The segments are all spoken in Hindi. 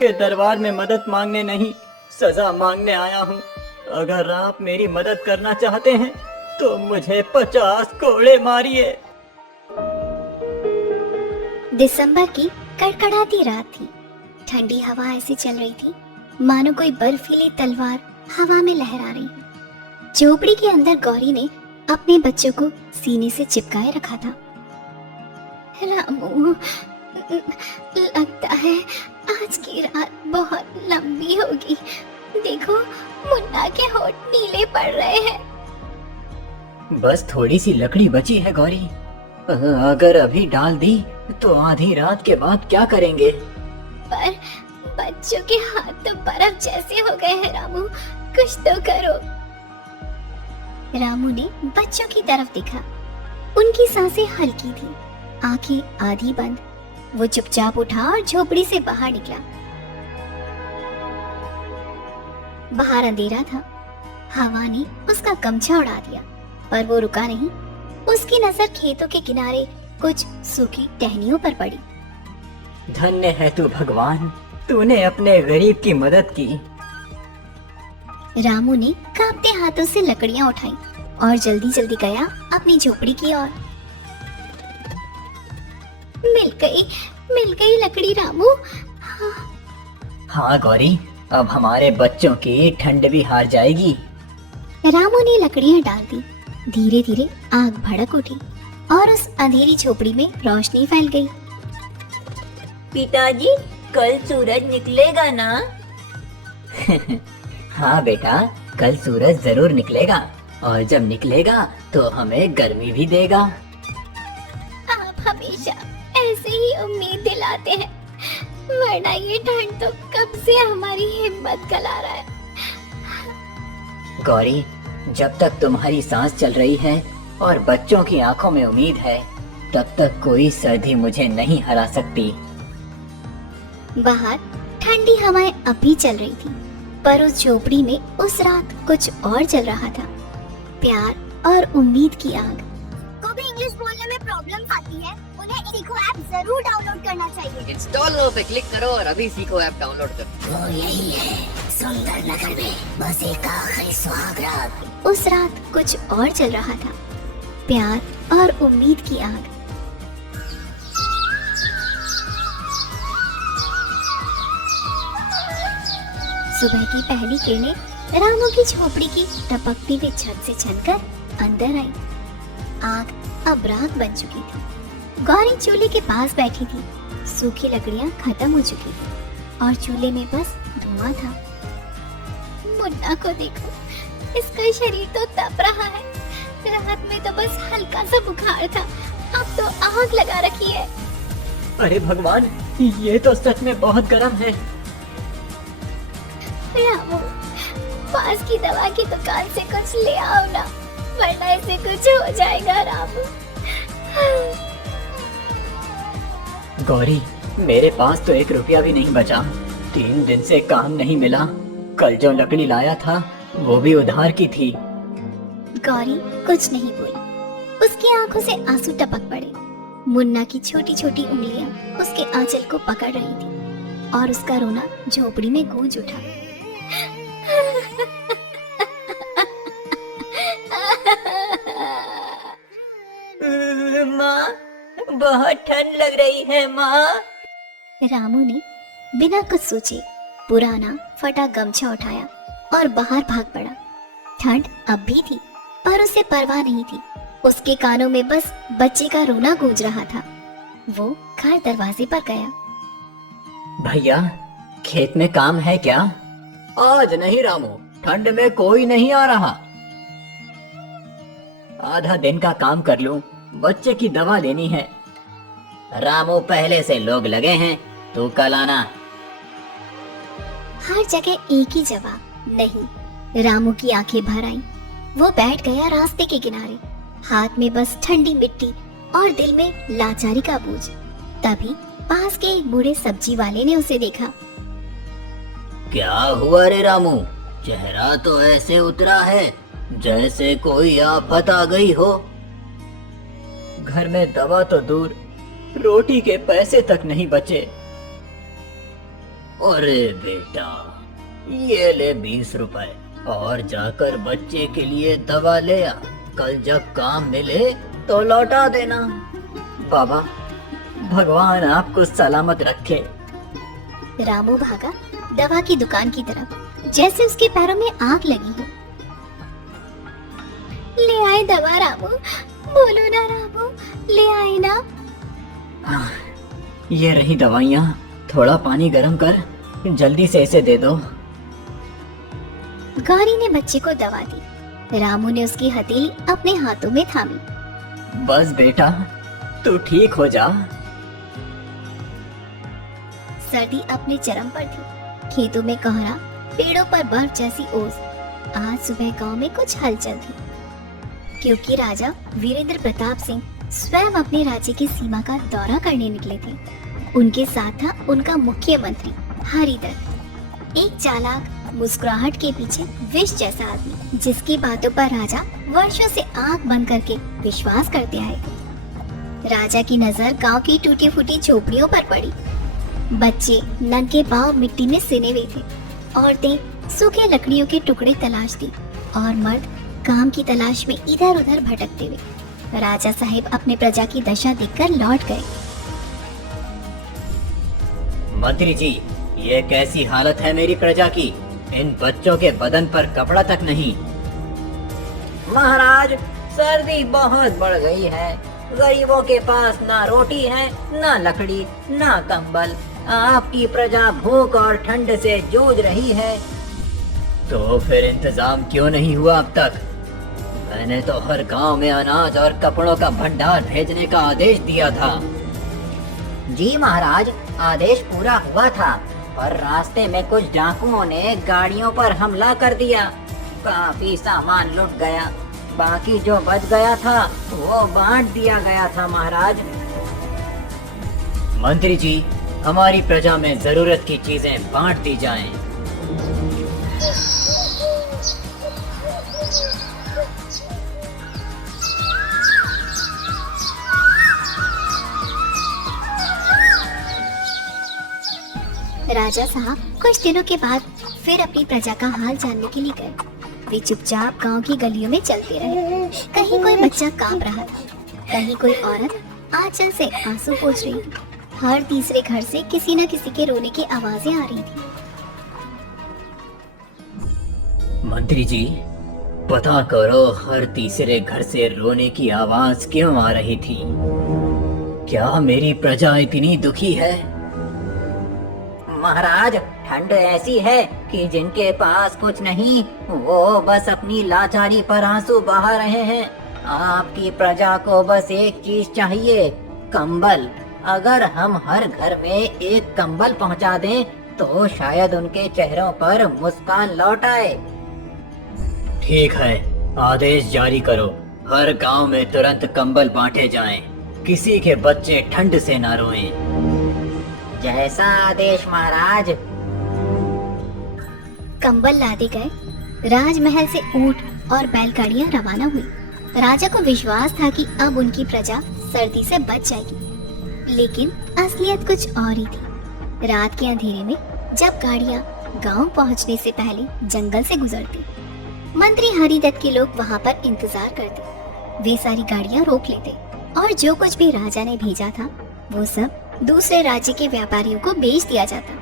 के दरबार में मदद मांगने नहीं, सजा मांगने आया हूँ। अगर आप मेरी मदद करना चाहते हैं तो मुझे 50 कोड़े मारिए। दिसंबर की कड़कड़ाती रात थी। ठंडी हवा ऐसी चल रही थी मानो कोई बर्फीली तलवार हवा में लहरा रही हो। झोपड़ी के अंदर गौरी ने अपने बच्चों को सीने से चिपकाए रखा था। रामू, लगता है आज की रात बहुत लंबी होगी। देखो, मुन्ना के होठ नीले पड़ रहे हैं। बस थोड़ी सी लकड़ी बची है गौरी, अगर अभी डाल दी तो आधी रात के बाद क्या करेंगे? पर बच्चों के हाथ तो बर्फ जैसे हो गए हैं। रामू, कुछ तो करो। रामू ने बच्चों की तरफ देखा। उनकी सांसें हल्की थी, आंखें आधी बंद। वो चुपचाप उठा और झोपड़ी से बाहर निकला। बाहर अंधेरा था। हवा ने उसका गमछा उड़ा दिया, पर वो रुका नहीं। उसकी नजर खेतों के किनारे कुछ सूखी टहनियों पर पड़ी। धन्य है तू भगवान, तूने अपने गरीब की मदद की। रामू ने कांपते हाथों से लकड़ियां उठाई और जल्दी जल्दी गया अपनी झोपड़ी की ओर। मिल गई लकड़ी रामू। हाँ गौरी, अब हमारे बच्चों की ठंड भी हार जाएगी। रामू ने लकड़ियां डाल दी। धीरे धीरे आग भड़क उठी और उस अंधेरी झोपड़ी में रोशनी फैल गई। पिताजी, कल सूरज निकलेगा ना? हाँ बेटा, कल सूरज जरूर निकलेगा, और जब निकलेगा तो हमें गर्मी भी देगा। आप हमेशा ऐसे ही उम्मीद दिलाते हैं, वरना ये ठंड तो कब से हमारी हिम्मत गला रहा है। गौरी, जब तक तुम्हारी सांस चल रही है और बच्चों की आंखों में उम्मीद है, तब तक कोई सर्दी मुझे नहीं हरा सकती। बाहर ठंडी हवाएं अब भी चल रही थी, पर उस झोपड़ी में उस रात कुछ और चल रहा था। प्यार और उम्मीद की आग। को भी इंग्लिश बोलने में प्रॉब्लम आती है, उन्हें सीखो ऐप जरूर डाउनलोड करना चाहिए। इंस्टॉल नो पे क्लिक करो और अभी सीखो ऐप डाउनलोड करो। वो यही है, सुंदर नगर में बस एक आखिरी सुहाग रात। उस रात कुछ और चल रहा था। प्यार और उम्मीद की आग। सुबह की पहली किरणें रामू की झोपड़ी की टपकती हुई छत से छनकर अंदर आई। आग अब राख बन चुकी थी। गौरी चूल्हे के पास बैठी थी। सूखी लकड़ियां खत्म हो चुकी थी और चूल्हे में बस धुआं था। मुन्ना को देखो, इसका शरीर तो तप रहा है। रात में तो बस हल्का सा बुखार था, अब तो आग लगा रखी है। अरे भगवान, ये तो सच में बहुत गर्म है। रामू, पास की दवा की दुकान से कुछ ले आओ ना, वरना इसे कुछ हो जाएगा। रामू। गौरी, मेरे पास तो 1 रुपया भी नहीं बचा। 3 दिन से काम नहीं मिला। कल जो लकड़ी लाया था वो भी उधार की थी। गौरी कुछ नहीं बोली। उसकी आंखों से आंसू टपक पड़े। मुन्ना की छोटी छोटी उंगलियां उसके आंचल को पकड़ रही थी और उसका रोना झोपड़ी में गूंज उठा। माँ, बहुत ठंड लग रही है माँ। रामू ने बिना कुछ सोचे पुराना फटा गमछा उठाया और बाहर भाग पड़ा। ठंड अब भी थी, पर उसे परवाह नहीं थी। उसके कानों में बस बच्चे का रोना गूंज रहा था। वो घर दरवाजे पर गया। भैया, खेत में काम है क्या? आज नहीं रामू, ठंड में कोई नहीं आ रहा। आधा दिन का काम कर लूं, बच्चे की दवा लेनी है। रामू, पहले से लोग लगे हैं, तू कल आना। हर जगह एक ही जवाब, नहीं। रामू की आंखें भर आईं। वो बैठ गया रास्ते के किनारे, हाथ में बस ठंडी मिट्टी और दिल में लाचारी का बोझ। तभी पास के एक बूढ़े सब्जी वाले ने उसे देखा। क्या हुआ रे रामू? चेहरा तो ऐसे उतरा है जैसे कोई आफत आ गई हो। घर में दवा तो दूर, रोटी के पैसे तक नहीं बचे। अरे बेटा, ये ले 20 रुपए और जाकर बच्चे के लिए दवा ले आ। कल जब काम मिले तो लौटा देना। बाबा, भगवान आपको सलामत रखे। रामू भागा दवा की दुकान की तरफ, जैसे उसके पैरों में आग लगी हो। ले आए दवा रामू, बोलो ना रामू, ले आए ना। ये रही दवाइयाँ, थोड़ा पानी गर्म कर, जल्दी से इसे दे दो। गौरी ने बच्चे को दवा दी। रामू ने उसकी हथेली अपने हाथों में थामी। बस बेटा, तू ठीक हो जा। सर्दी अपने चरम पर थी। खेतों में कोहरा, पेड़ों पर बर्फ जैसी ओस। आज सुबह गांव में कुछ हलचल थी, क्योंकि राजा वीरेंद्र प्रताप सिंह स्वयं अपने राज्य की सीमा का दौरा करने निकले थे। उनके साथ था उनका मुख्यमंत्री हरिदत्त, एक चालाक, मुस्कुराहट के पीछे विष जैसा आदमी, जिसकी बातों पर राजा वर्षों से आंख बंद करके विश्वास करते आए थे। राजा की नजर गांव की टूटी फूटी झोपड़ियों पर पड़ी। बच्चे नंगे पांव मिट्टी में सिने हुए थे, औरतें सूखे लकड़ियों के टुकड़े तलाशती और मर्द काम की तलाश में इधर उधर भटकते हुए। राजा साहिब अपने प्रजा की दशा देखकर लौट गए। मंत्री जी, ये कैसी हालत है मेरी प्रजा की? इन बच्चों के बदन पर कपड़ा तक नहीं। महाराज, सर्दी बहुत बढ़ गई है। गरीबों के पास ना रोटी है, ना लकड़ी, ना कंबल। आपकी प्रजा भूख और ठंड से जूझ रही है। तो फिर इंतजाम क्यों नहीं हुआ अब तक? मैंने तो हर गांव में अनाज और कपड़ों का भंडार भेजने का आदेश दिया था। जी महाराज, आदेश पूरा हुआ था, पर रास्ते में कुछ डाकुओं ने गाड़ियों पर हमला कर दिया। काफी सामान लुट गया। बाकी जो बच गया था वो बांट दिया गया था महाराज। मंत्री जी, हमारी प्रजा में जरूरत की चीजें बांट दी जाएं। राजा साहब कुछ दिनों के बाद फिर अपनी प्रजा का हाल जानने के लिए गए। वे चुपचाप गांव की गलियों में चलते रहे। कहीं कोई बच्चा कांप रहा था, कहीं कोई औरत आंचल से आंसू पोंछ रही थी। हर तीसरे घर से किसी न किसी के रोने की आवाजें आ रही थी। मंत्री जी, पता करो हर तीसरे घर से रोने की आवाज क्यों आ रही थी? क्या मेरी प्रजा इतनी दुखी है? महाराज, ठंड ऐसी है कि जिनके पास कुछ नहीं वो बस अपनी लाचारी पर आंसू बहा रहे हैं। आपकी प्रजा को बस एक चीज चाहिए, कंबल। अगर हम हर घर में एक कंबल पहुंचा दें तो शायद उनके चेहरों पर मुस्कान लौट आए। ठीक है, आदेश जारी करो। हर गांव में तुरंत कंबल बांटे जाएं। किसी के बच्चे ठंड से ना रोएं। जैसा आदेश महाराज। कंबल लादे गए। राजमहल से ऊंट और बैलगाड़ियां रवाना हुई। राजा को विश्वास था कि अब उनकी प्रजा सर्दी से बच जाएगी, लेकिन असलियत कुछ और ही थी। रात के अंधेरे में जब गाड़ियां गांव पहुंचने से पहले जंगल से गुजरती, मंत्री हरिदत्त के लोग वहां पर इंतजार करते। वे सारी गाड़ियां रोक लेते और जो कुछ भी राजा ने भेजा था वो सब दूसरे राज्य के व्यापारियों को बेच दिया जाता।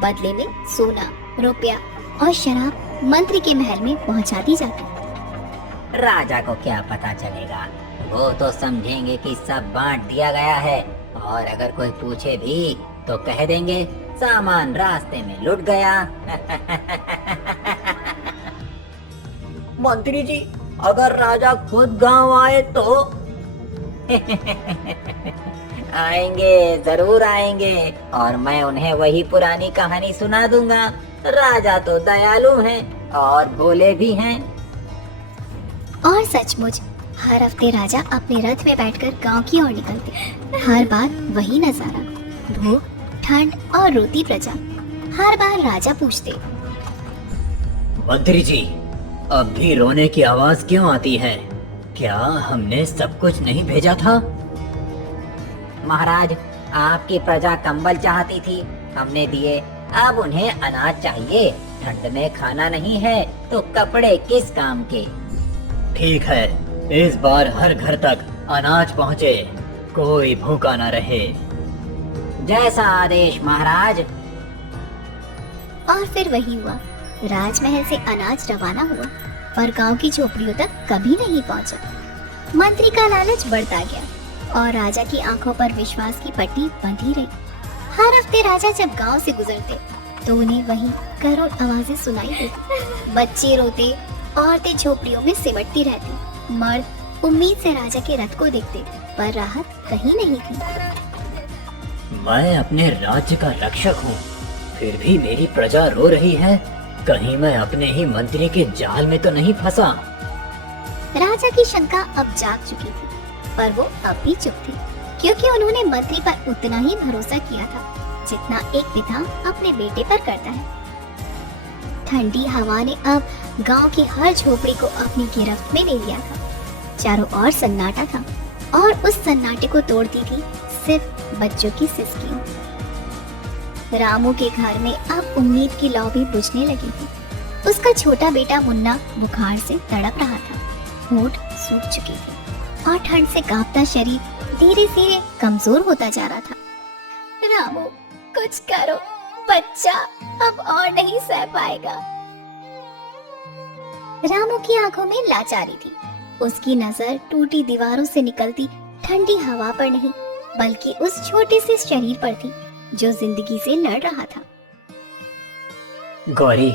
बदले में सोना, रुपया और शराब मंत्री के महल में पहुंचा दी जाती। राजा को क्या पता चलेगा, वो तो समझेंगे कि सब बांट दिया गया है। और अगर कोई पूछे भी तो कह देंगे सामान रास्ते में लुट गया। मंत्री जी, अगर राजा खुद गांव आए तो? आएंगे, जरूर आएंगे, और मैं उन्हें वही पुरानी कहानी सुना दूंगा। राजा तो दयालु हैं और भोले भी हैं। और सचमुच हर हफ्ते राजा अपने रथ में बैठकर गांव की ओर निकलते। हर बार वही नजारा, भूख, ठंड और रोती प्रजा। हर बार राजा पूछते, मंत्री जी, अब भी रोने की आवाज क्यों आती है? क्या हमने सब कुछ नहीं भेजा था? महाराज, आपकी प्रजा कंबल चाहती थी, हमने दिए। अब उन्हें अनाज चाहिए। ठंड में खाना नहीं है तो कपड़े किस काम के। ठीक है, इस बार हर घर तक अनाज पहुँचे, कोई भूखा न रहे। जैसा आदेश महाराज। और फिर वही हुआ। राजमहल से अनाज रवाना हुआ और गांव की झोपड़ियों तक कभी नहीं पहुंचा। मंत्री का लालच बढ़ता गया और राजा की आंखों पर विश्वास की पट्टी बंधी रही। हर हफ्ते राजा जब गांव से गुजरते तो उन्हें वही करोड़ आवाजें सुनाई देती। बच्चे रोते, औरतें झोपड़ियों में सिमटती रहती, मर्द उम्मीद से राजा के रथ को देखते, पर राहत कहीं नहीं थी। मैं अपने राज्य का रक्षक हूँ, फिर भी मेरी प्रजा रो रही है। कहीं मैं अपने ही मंत्री के जाल में तो नहीं फंसा। राजा की शंका अब जाग चुकी थी, पर वो अब भी चुप थी, क्योंकि उन्होंने मंत्री पर उतना ही भरोसा किया था जितना एक पिता अपने बेटे पर करता है। ठंडी हवा ने अब गांव की हर झोपड़ी को अपनी गिरफ्त में ले लिया था। चारों ओर सन्नाटा था और उस सन्नाटे को तोड़ती थी सिर्फ बच्चों की सिसकियां। रामू के घर में अब उम्मीद की लौ भी बुझने लगी थी। उसका छोटा बेटा मुन्ना बुखार से तड़प रहा था, होंठ सूख चुकी थी और ठंड से कांपता शरीर धीरे धीरे कमजोर होता जा रहा था। रामू, कुछ करो, बच्चा अब और नहीं सह पाएगा। रामू की आंखों में लाचारी थी। उसकी नजर टूटी दीवारों से निकलती ठंडी हवा पर नहीं, बल्कि उस छोटे से शरीर पर थी जो जिंदगी से लड़ रहा था। गौरी,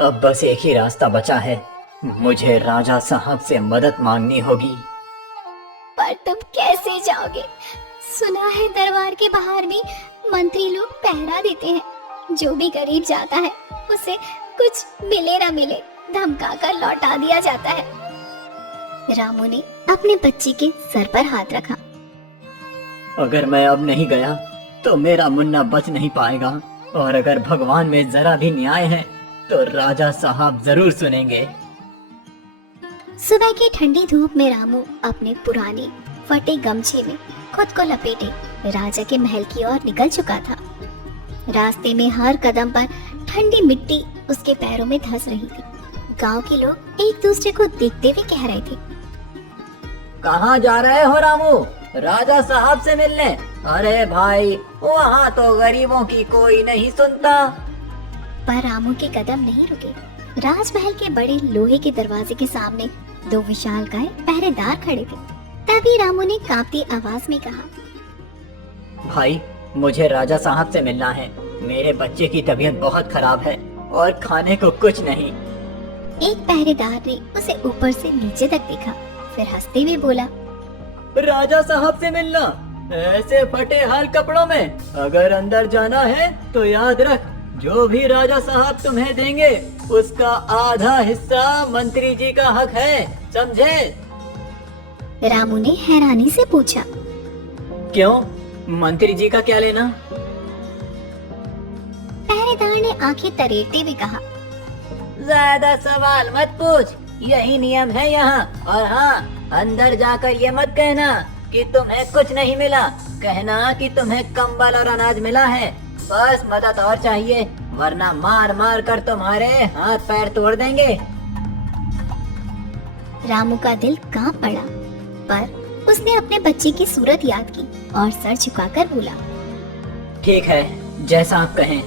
अब बस एक ही रास्ता बचा है। मुझे राजा साहब से मदद मांगनी होगी। पर तुम कैसे जाओगे? सुना है दरबार के बाहर भी मंत्री लोग पहरा देते हैं। जो भी गरीब जाता है उसे कुछ मिले ना मिले धमका कर लौटा दिया जाता है। रामू ने अपने बच्चे के सर पर हाथ रखा। अगर मैं अब नहीं गया तो मेरा मुन्ना बच नहीं पाएगा, और अगर भगवान में जरा भी न्याय है तो राजा साहब जरूर सुनेंगे। सुबह की ठंडी धूप में रामू अपने पुराने फटे गमछे में खुद को लपेटे राजा के महल की ओर निकल चुका था। रास्ते में हर कदम पर ठंडी मिट्टी उसके पैरों में धंस रही थी। गांव के लोग एक दूसरे को देखते हुए कह रहे थे, कहाँ जा रहे हो रामू? राजा साहब से मिलने? अरे भाई, वहाँ तो गरीबों की कोई नहीं सुनता। पर रामू के कदम नहीं रुके। राजमहल के बड़े लोहे के दरवाजे के सामने दो विशालकाय पहरेदार खड़े थे। तभी रामू ने कांपती आवाज में कहा, भाई, मुझे राजा साहब से मिलना है। मेरे बच्चे की तबीयत बहुत खराब है और खाने को कुछ नहीं। एक पहरेदार ने उसे ऊपर से नीचे तक देखा, फिर हंसते हुए बोला, राजा साहब से मिलना? ऐसे फटे हाल कपड़ों में? अगर अंदर जाना है तो याद रख, जो भी राजा साहब तुम्हें देंगे उसका आधा हिस्सा मंत्री जी का हक है, समझे? रामू ने हैरानी से पूछा, क्यों? मंत्री जी का क्या लेना? पहरेदार ने आंखें तरेरते हुए कहा, ज्यादा सवाल मत पूछ, यही नियम है यहाँ। और हाँ, अंदर जाकर ये मत कहना कि तुम्हें कुछ नहीं मिला, कहना कि तुम्हें कंबल और अनाज मिला है। बस मदद और चाहिए, वरना मार मार कर तुम्हारे हाथ पैर तोड़ देंगे। रामू का दिल कांप पड़ा, पर उसने अपने बच्चे की सूरत याद की और सर झुकाकर बोला, ठीक है, जैसा आप कहें।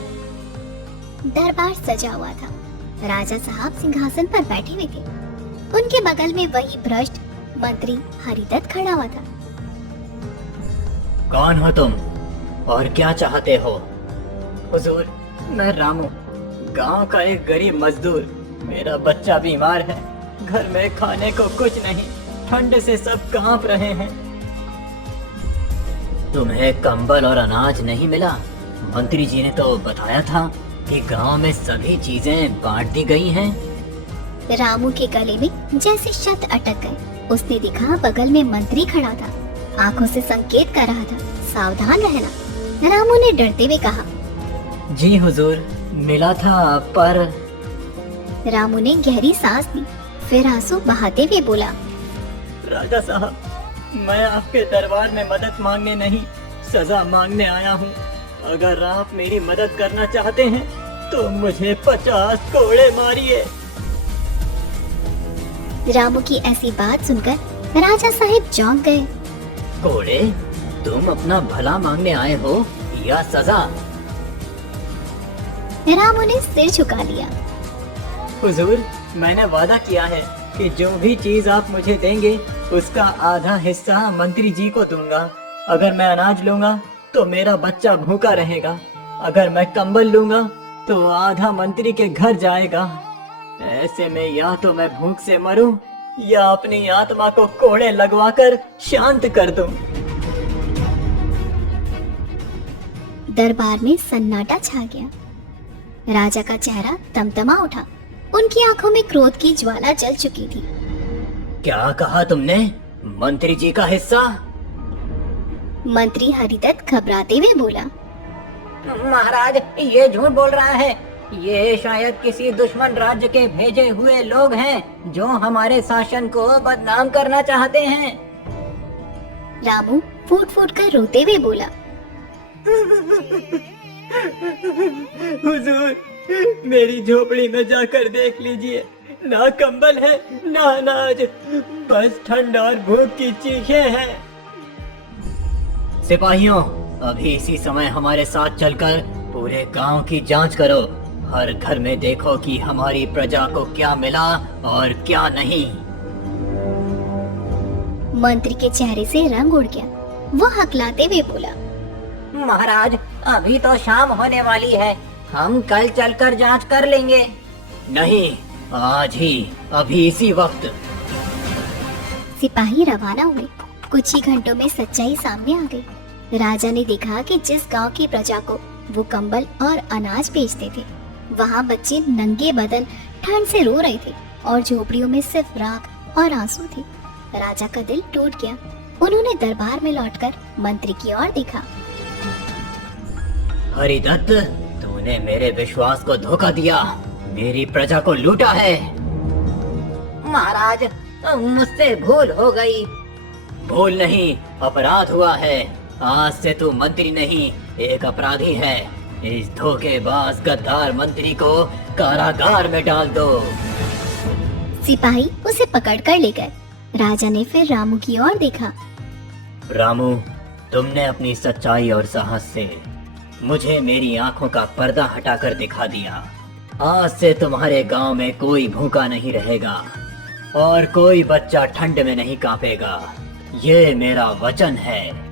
दरबार सजा हुआ था। राजा साहब सिंहासन पर बैठे हुए थे। उनके बगल में वही भ्रष्ट मंत्री हरिदत्त खड़ा हुआ था। कौन हो तुम और क्या चाहते हो? हुजूर, मैं रामू, गांव का एक गरीब मजदूर। मेरा बच्चा बीमार है, घर में खाने को कुछ नहीं, ठंड से सब कांप रहे हैं। तुम्हें कंबल और अनाज नहीं मिला? मंत्री जी ने तो बताया था कि गांव में सभी चीजें बांट दी गई हैं। रामू के गले में जैसे शब्द अटक गए। उसने देखा बगल में मंत्री खड़ा था, आंखों से संकेत कर रहा था, सावधान रहना। रामू ने डरते हुए कहा, जी हुजूर, मिला था, पर रामू ने गहरी सांस ली, फिर आंसू बहाते हुए बोला, राजा साहब, मैं आपके दरबार में मदद मांगने नहीं, सजा मांगने आया हूँ। अगर आप मेरी मदद करना चाहते हैं तो मुझे 50 कोड़े मारिए। रामू की ऐसी बात सुनकर राजा साहिब चौंक गए। कोड़े, तुम अपना भला मांगने आए हो या सजा? रामू ने सिर झुका लिया। हुजूर, मैंने वादा किया है कि जो भी चीज आप मुझे देंगे उसका आधा हिस्सा मंत्री जी को दूंगा। अगर मैं अनाज लूंगा तो मेरा बच्चा भूखा रहेगा, अगर मैं कंबल लूंगा तो आधा मंत्री के घर जाएगा। ऐसे में या तो मैं भूख से मरूं या अपनी आत्मा को कोड़े लगवाकर शांत कर दूं। दरबार में सन्नाटा छा गया। राजा का चेहरा तमतमा उठा। उनकी आंखों में क्रोध की ज्वाला जल चुकी थी। क्या कहा तुमने? मंत्री जी का हिस्सा? मंत्री हरिदत्त घबराते हुए बोला। महाराज, ये झूठ बोल रहा है। ये शायद किसी दुश्मन राज्य के भेजे हुए लोग हैं जो हमारे शासन को बदनाम करना चाहते हैं। रामू फूट फूट कर रोते हुए बोला। हुजूर, मेरी झोपड़ी में जाकर देख लीजिए, ना कंबल है ना अनाज, बस ठंड और भूख की चीखें हैं। सिपाहियों, अभी इसी समय हमारे साथ चलकर पूरे गांव की जांच करो। हर घर में देखो कि हमारी प्रजा को क्या मिला और क्या नहीं। मंत्री के चेहरे से रंग उड़ गया। वो हकलाते हुए बोला। महाराज, अभी तो शाम होने वाली है, हम कल चलकर जांच कर लेंगे। नहीं, आज ही, अभी इसी वक्त। सिपाही रवाना हुए। कुछ ही घंटों में सच्चाई सामने आ गई। राजा ने देखा कि जिस गांव की प्रजा को वो कंबल और अनाज बेचते थे, वहाँ बच्चे नंगे बदन ठंड से रो रहे थे और झोपड़ियों में सिर्फ राख और आंसू थे। राजा का दिल टूट गया। उन्होंने दरबार में लौटकर मंत्री की ओर देखा। हरिदत्त, तूने मेरे विश्वास को धोखा दिया, मेरी प्रजा को लूटा है। महाराज, मुझसे भूल हो गई। भूल नहीं, अपराध हुआ है। आज से तू मंत्री नहीं, एक अपराधी है। इस धोखेबाज गद्दार मंत्री को कारागार में डाल दो। सिपाही उसे पकड़कर ले गए। राजा ने फिर रामू की ओर देखा। रामू, तुमने अपनी सच्चाई और साहस से मुझे मेरी आंखों का पर्दा हटाकर दिखा दिया। आज से तुम्हारे गांव में कोई भूखा नहीं रहेगा और कोई बच्चा ठंड में नहीं कांपेगा। ये मेरा वचन है।